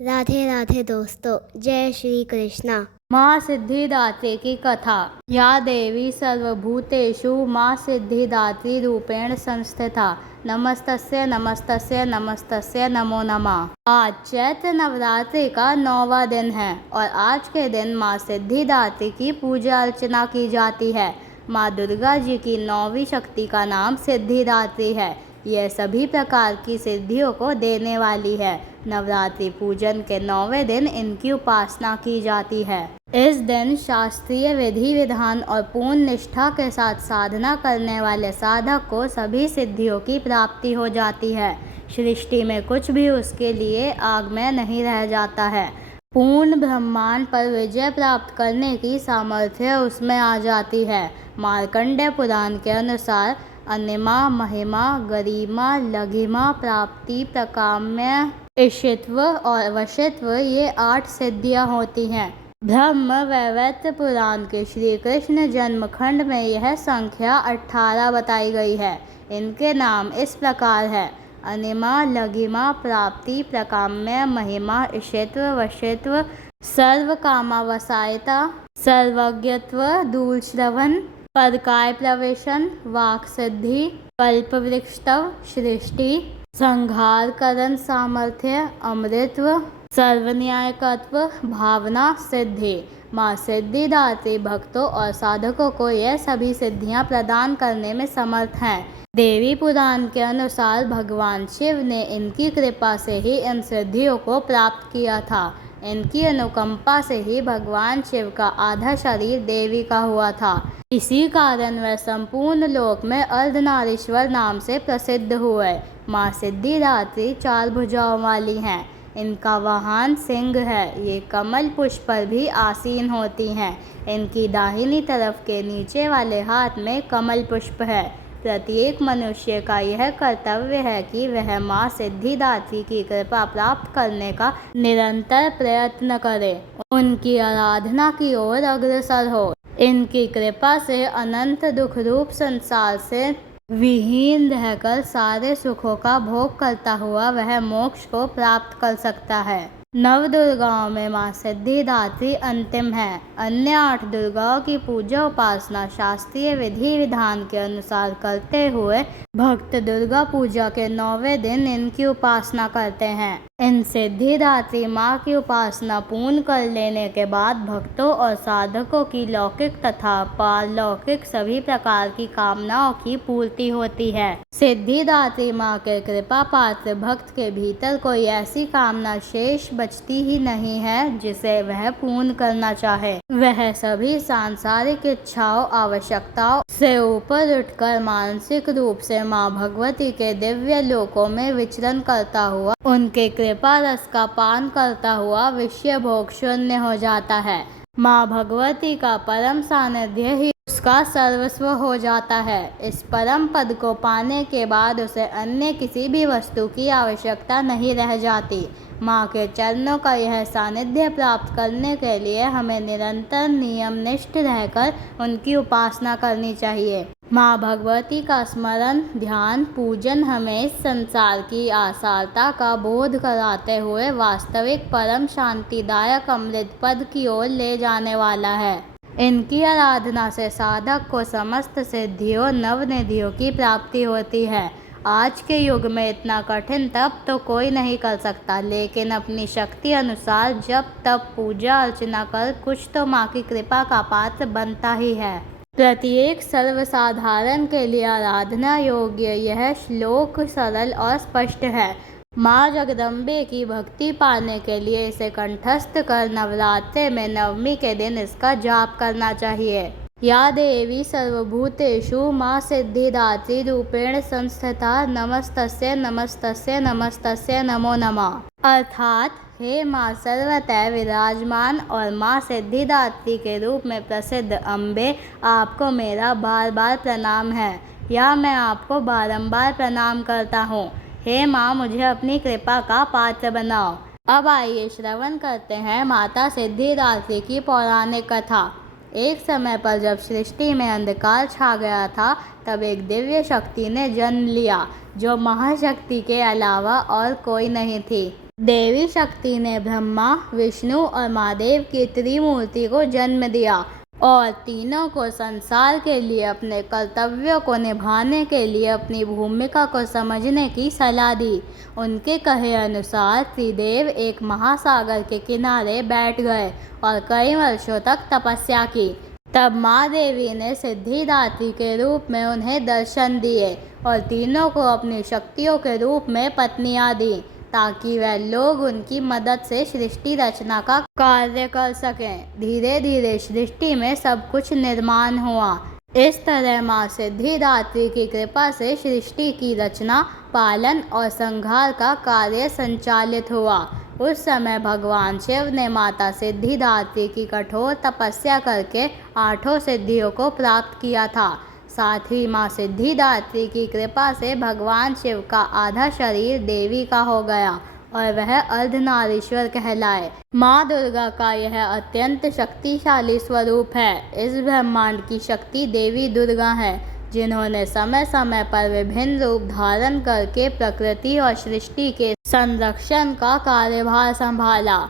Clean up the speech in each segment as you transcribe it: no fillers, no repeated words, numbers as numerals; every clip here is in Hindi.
राधे राधे दोस्तों, जय श्री कृष्णा। माँ सिद्धिदात्री की कथा। या देवी सर्वभूतेषु माँ सिद्धिदात्री रूपेण संस्थिता। नमस्तस्यै नमस्तस्यै नमस्तस्यै नमो नमः। आज चैत्र नवरात्रि का 9वां दिन है और आज के दिन माँ सिद्धिदात्री की पूजा अर्चना की जाती है। माँ दुर्गा जी की 9वीं शक्ति का नाम सिद्धिदात्री है। यह सभी प्रकार की सिद्धियों को देने वाली है। नवरात्रि पूजन के 9वें दिन इनकी उपासना की जाती है। इस दिन शास्त्रीय विधि विधान और पूर्ण निष्ठा के साथ साधना करने वाले साधक को सभी सिद्धियों की प्राप्ति हो जाती है। सृष्टि में कुछ भी उसके लिए आगमय नहीं रह जाता है। पूर्ण ब्रह्मांड पर विजय प्राप्त करने की सामर्थ्य उसमें आ जाती है। मार्कंडेय पुराण के अनुसार अनिमा, महिमा, गरिमा, लघिमा, प्राप्ति, प्रकाम्य, ईशित्व और वशित्व ये 8 सिद्धियां होती हैं। ब्रह्म वैवर्त पुराण के श्री कृष्ण जन्मखंड में यह संख्या 18 बताई गई है। इनके नाम इस प्रकार है: अनिमा, लघिमा, प्राप्ति, प्रकाम्य, महिमा, ईशित्व, वशित्व, सर्व कामावसायता, सर्वज्ञत्व, दूरश्रवण, परकाय प्रवेशन, वाक् सिद्धि, कल्पवृक्षत्व, सृष्टि, संहार करण सामर्थ्य, अमृतत्व, सर्वन्यायकत्व, भावना सिद्धि। माँ सिद्धिदात्री भक्तों और साधकों को यह सभी सिद्धियां प्रदान करने में समर्थ हैं। देवी पुराण के अनुसार भगवान शिव ने इनकी कृपा से ही इन सिद्धियों को प्राप्त किया था। इनकी अनुकंपा से ही भगवान शिव का आधा शरीर देवी का हुआ था। इसी कारण वह संपूर्ण लोक में अर्धनारीश्वर नाम से प्रसिद्ध हुए। माँ सिद्धिदात्री 4 भुजाओं वाली हैं। इनका वाहन सिंह है। ये कमल पुष्प पर भी आसीन होती हैं। इनकी दाहिनी तरफ के नीचे वाले हाथ में कमल पुष्प है। प्रत्येक मनुष्य का यह कर्तव्य है कि वह माँ सिद्धिदात्री की कृपा प्राप्त करने का निरंतर प्रयत्न करे, उनकी आराधना की ओर अग्रसर हो। इनकी कृपा से अनंत दुख रूप संसार से विहीन रहकर सारे सुखों का भोग करता हुआ वह मोक्ष को प्राप्त कर सकता है। 9 दुर्गाओं में माँ सिद्धिदात्री अंतिम है। अन्य 8 दुर्गाओं की पूजा उपासना शास्त्रीय विधि विधान के अनुसार करते हुए भक्त दुर्गा पूजा के 9वें दिन इनकी उपासना करते हैं। इन सिद्धिदात्री माँ की उपासना पूर्ण कर लेने के बाद भक्तों और साधकों की लौकिक तथा पारलौकिक सभी प्रकार की कामनाओं की पूर्ति होती है। सिद्धिदात्री माँ के कृपा पात्र भक्त के भीतर कोई ऐसी कामना शेष बचती ही नहीं है जिसे वह पूर्ण करना चाहे। वह सभी सांसारिक इच्छाओं आवश्यकताओं से ऊपर उठकर मानसिक रूप से माँ भगवती के दिव्य लोकों में विचरण करता हुआ उनके कृपा रस का पान करता हुआ विषय भोग शून्य हो जाता है। माँ भगवती का परम सानिध्य ही उसका सर्वस्व हो जाता है। इस परम पद को पाने के बाद उसे अन्य किसी भी वस्तु की आवश्यकता नहीं रह जाती। माँ के चरणों का यह सानिध्य प्राप्त करने के लिए हमें निरंतर नियमनिष्ठ रहकर उनकी उपासना करनी चाहिए। माँ भगवती का स्मरण, ध्यान, पूजन हमें इस संसार की आसारता का बोध कराते हुए वास्तविक परम शांतिदायक अमृत पद की ओर ले जाने वाला है। इनकी आराधना से साधक को समस्त सिद्धियों नवनिधियों की प्राप्ति होती है। आज के युग में इतना कठिन तप तो कोई नहीं कर सकता, लेकिन अपनी शक्ति अनुसार जब तप पूजा अर्चना कर कुछ तो माँ की कृपा का पात्र बनता ही है। प्रत्येक सर्वसाधारण के लिए आराधना योग्य यह श्लोक सरल और स्पष्ट है। माँ जगदम्बे की भक्ति पाने के लिए इसे कंठस्थ कर नवरात्रि में 9वीं के दिन इसका जाप करना चाहिए। या देवी सर्वभूतेषु माँ सिद्धिदात्री रूपेण संस्थिता। नमस्तस्यै नमस्तस्यै नमस्तस्यै नमो नमः। अर्थात हे माँ सर्वतः विराजमान और माँ सिद्धिदात्री के रूप में प्रसिद्ध अम्बे, आपको मेरा बार बार प्रणाम है, या मैं आपको बारंबार प्रणाम करता हूँ। हे माँ, मुझे अपनी कृपा का पात्र बनाओ। अब आइए श्रवण करते हैं माता सिद्धिदात्री की पौराणिक कथा। एक समय पर जब सृष्टि में अंधकार छा गया था, तब एक दिव्य शक्ति ने जन्म लिया जो महाशक्ति के अलावा और कोई नहीं थी। देवी शक्ति ने ब्रह्मा, विष्णु और महादेव की त्रिमूर्ति को जन्म दिया और तीनों को संसार के लिए अपने कर्तव्यों को निभाने के लिए अपनी भूमिका को समझने की सलाह दी। उनके कहे अनुसार त्रिदेव एक महासागर के किनारे बैठ गए और कई वर्षों तक तपस्या की। तब माँ देवी ने सिद्धिदात्री के रूप में उन्हें दर्शन दिए और तीनों को अपनी शक्तियों के रूप में पत्नियां दी, ताकि वह लोग उनकी मदद से सृष्टि रचना का कार्य कर सकें। धीरे धीरे सृष्टि में सब कुछ निर्माण हुआ। इस तरह माँ सिद्धिदात्री की कृपा से सृष्टि की रचना, पालन और संहार का कार्य संचालित हुआ। उस समय भगवान शिव ने माता सिद्धिदात्री की कठोर तपस्या करके 8 सिद्धियों को प्राप्त किया था। साथ ही माँ सिद्धिदात्री की कृपा से भगवान शिव का आधा शरीर देवी का हो गया और वह अर्धनारीश्वर कहलाए। माँ दुर्गा का यह अत्यंत शक्तिशाली स्वरूप है। इस ब्रह्मांड की शक्ति देवी दुर्गा है, जिन्होंने समय समय पर विभिन्न रूप धारण करके प्रकृति और सृष्टि के संरक्षण का कार्यभार संभाला।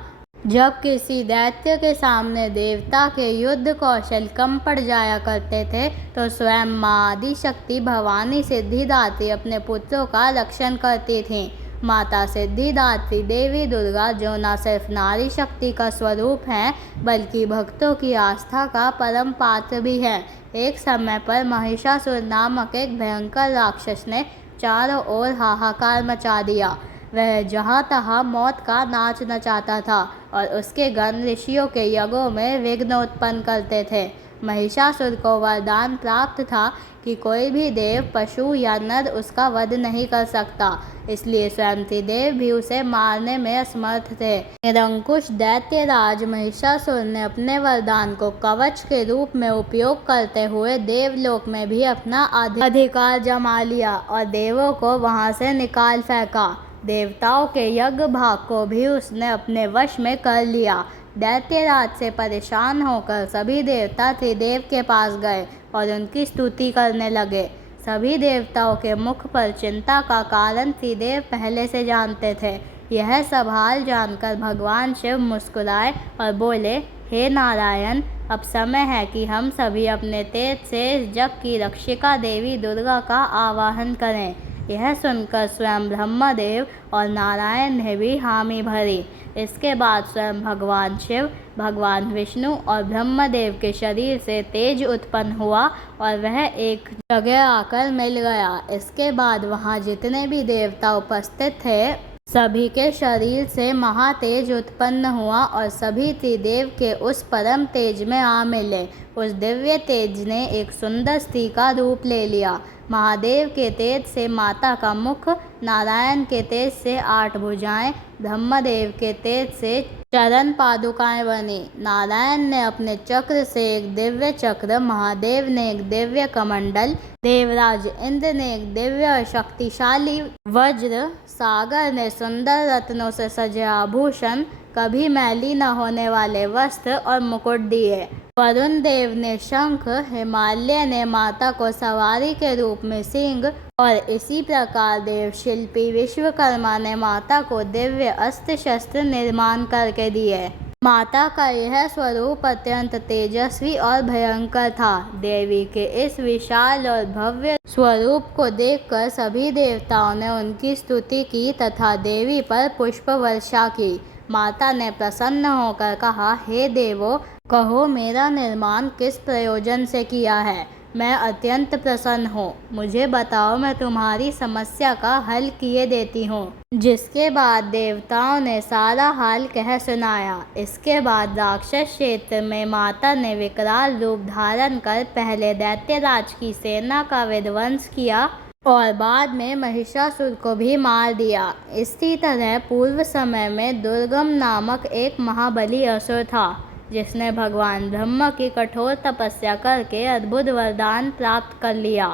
जब किसी दैत्य के सामने देवता के युद्ध कौशल कम पड़ जाया करते थे, तो स्वयं माँ आदि शक्ति भवानी सिद्धिदात्री अपने पुत्रों का रक्षण करती थीं। माता सिद्धिदात्री देवी दुर्गा, जो न सिर्फ नारी शक्ति का स्वरूप हैं, बल्कि भक्तों की आस्था का परम पात्र भी है। एक समय पर महिषासुर नामक एक भयंकर राक्षस ने चारों ओर हाहाकार मचा दिया। वह जहाँ तहाँ मौत का नाच नचाता था और उसके गण ऋषियों के यज्ञों में विघ्न उत्पन्न करते थे। महिषासुर को वरदान प्राप्त था कि कोई भी देव, पशु या नर उसका वध नहीं कर सकता, इसलिए स्वयं त्रिदेव भी उसे मारने में असमर्थ थे। निरंकुश दैत्यराज महिषासुर ने अपने वरदान को कवच के रूप में उपयोग करते हुए देवलोक में भी अपना अधिकार जमा लिया और देवों को वहां से निकाल फेंका। देवताओं के यज्ञ भाग को भी उसने अपने वश में कर लिया। दैत्यराज से परेशान होकर सभी देवता त्रिदेव के पास गए और उनकी स्तुति करने लगे। सभी देवताओं के मुख पर चिंता का कारण त्रिदेव पहले से जानते थे। यह सब हाल जानकर भगवान शिव मुस्कुराए और बोले, हे नारायण, अब समय है कि हम सभी अपने तेज से इस जग की रक्षिका देवी दुर्गा का आवाहन करें। यह सुनकर स्वयं ब्रह्मदेव और नारायण ने भी हामी भरी। इसके बाद स्वयं भगवान शिव, भगवान विष्णु और ब्रह्मदेव के शरीर से तेज उत्पन्न हुआ और वह एक जगह आकर मिल गया। इसके बाद वहाँ जितने भी देवता उपस्थित थे, सभी के शरीर से महातेज उत्पन्न हुआ और सभी त्रिदेव के उस परम तेज में आ मिले। उस दिव्य तेज ने एक सुंदर स्त्री का रूप ले लिया। महादेव के तेज से माता का मुख, नारायण के तेज से 8 भुजाएं, ब्रह्मदेव के तेज से चरण पादुकाएं बनी। नारायण ने अपने चक्र से एक दिव्य चक्र, महादेव ने एक दिव्य कमंडल, देवराज इंद्र ने एक दिव्य और शक्तिशाली वज्र, सागर ने सुंदर रत्नों से सजे आभूषण, कभी मैली न होने वाले वस्त्र और मुकुट दिए। वरुण देव ने शंख, हिमालय ने माता को सवारी के रूप में सिंह और इसी प्रकार देव शिल्पी विश्वकर्मा ने माता को दिव्य अस्त्र शस्त्र निर्माण करके दिए। माता का यह स्वरूप अत्यंत तेजस्वी और भयंकर था। देवी के इस विशाल और भव्य स्वरूप को देखकर सभी देवताओं ने उनकी स्तुति की तथा देवी पर पुष्प वर्षा की। माता ने प्रसन्न होकर कहा, हे देवों, कहो मेरा निर्माण किस प्रयोजन से किया है। मैं अत्यंत प्रसन्न हूँ। मुझे बताओ, मैं तुम्हारी समस्या का हल किए देती हूँ। जिसके बाद देवताओं ने सारा हाल कह सुनाया। इसके बाद राक्षस क्षेत्र में माता ने विकराल रूप धारण कर पहले दैत्यराज की सेना का विध्वंस किया और बाद में महिषासुर को भी मार दिया। इसी तरह पूर्व समय में दुर्गम नामक एक महाबली असुर था, जिसने भगवान ब्रह्मा की कठोर तपस्या करके अद्भुत वरदान प्राप्त कर लिया।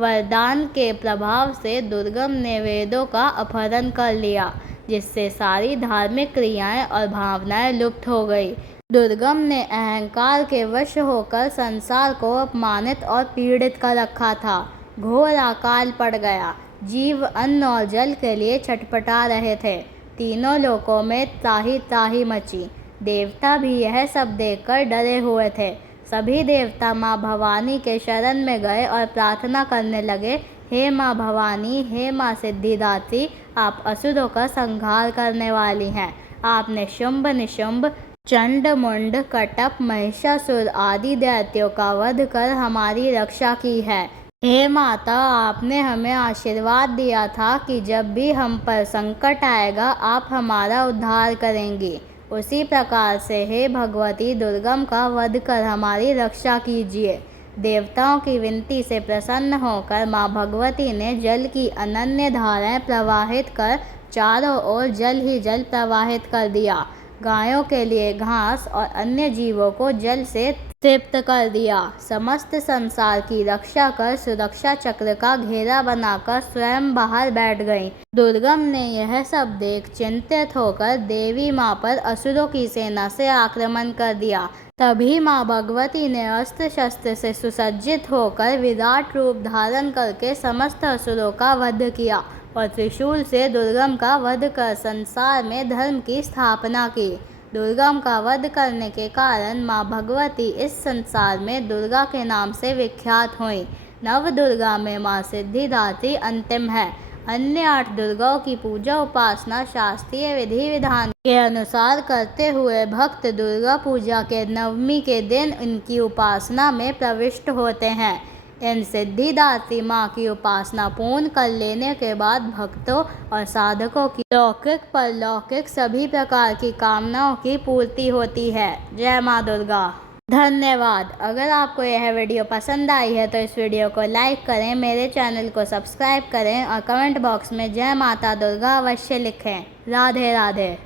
वरदान के प्रभाव से दुर्गम ने वेदों का अपहरण कर लिया, जिससे सारी धार्मिक क्रियाएं और भावनाएं लुप्त हो गई। दुर्गम ने अहंकार के वश होकर संसार को अपमानित और पीड़ित कर रखा था। घोर अकाल पड़ गया। जीव अन्न और जल के लिए छटपटा रहे थे। तीनों लोकों में त्राहि त्राहि मची। देवता भी यह सब देखकर डरे हुए थे। सभी देवता माँ भवानी के शरण में गए और प्रार्थना करने लगे, हे माँ भवानी, हे माँ सिद्धिदात्री, आप असुरों का संहार करने वाली हैं। आपने शुंभ निशुंभ, चंड मुंड, कटप, महिषासुर आदि दैत्यों का वध कर हमारी रक्षा की है। हे माता, आपने हमें आशीर्वाद दिया था कि जब भी हम पर संकट आएगा आप हमारा उद्धार करेंगी। उसी प्रकार से हे भगवती, दुर्गम का वध कर हमारी रक्षा कीजिए। देवताओं की विनती से प्रसन्न होकर माँ भगवती ने जल की अनन्य धाराएं प्रवाहित कर चारों ओर जल ही जल प्रवाहित कर दिया। गायों के लिए घास और अन्य जीवों को जल से तृप्त कर दिया। समस्त संसार की रक्षा कर सुरक्षा चक्र का घेरा बनाकर स्वयं बाहर बैठ गईं। दुर्गम ने यह सब देख चिंतित होकर देवी माँ पर असुरों की सेना से आक्रमण कर दिया। तभी माँ भगवती ने अस्त्र शस्त्र से सुसज्जित होकर विराट रूप धारण करके समस्त असुरों का वध किया और त्रिशूल से दुर्गम का वध कर संसार में धर्म की स्थापना की। दुर्गम का वध करने के कारण माँ भगवती इस संसार में दुर्गा के नाम से विख्यात हुई। नव दुर्गा में माँ सिद्धिदात्री अंतिम है। अन्य 8 दुर्गाओं की पूजा उपासना शास्त्रीय विधि विधान के अनुसार करते हुए भक्त दुर्गा पूजा के नवमी के दिन इनकी उपासना में प्रविष्ट होते हैं। इन सिद्धिदात्री माँ की उपासना पूर्ण कर लेने के बाद भक्तों और साधकों की लौकिक परलौकिक सभी प्रकार की कामनाओं की पूर्ति होती है। जय माँ दुर्गा। धन्यवाद। अगर आपको यह वीडियो पसंद आई है तो इस वीडियो को लाइक करें, मेरे चैनल को सब्सक्राइब करें और कमेंट बॉक्स में जय माता दुर्गा अवश्य लिखें। राधे राधे।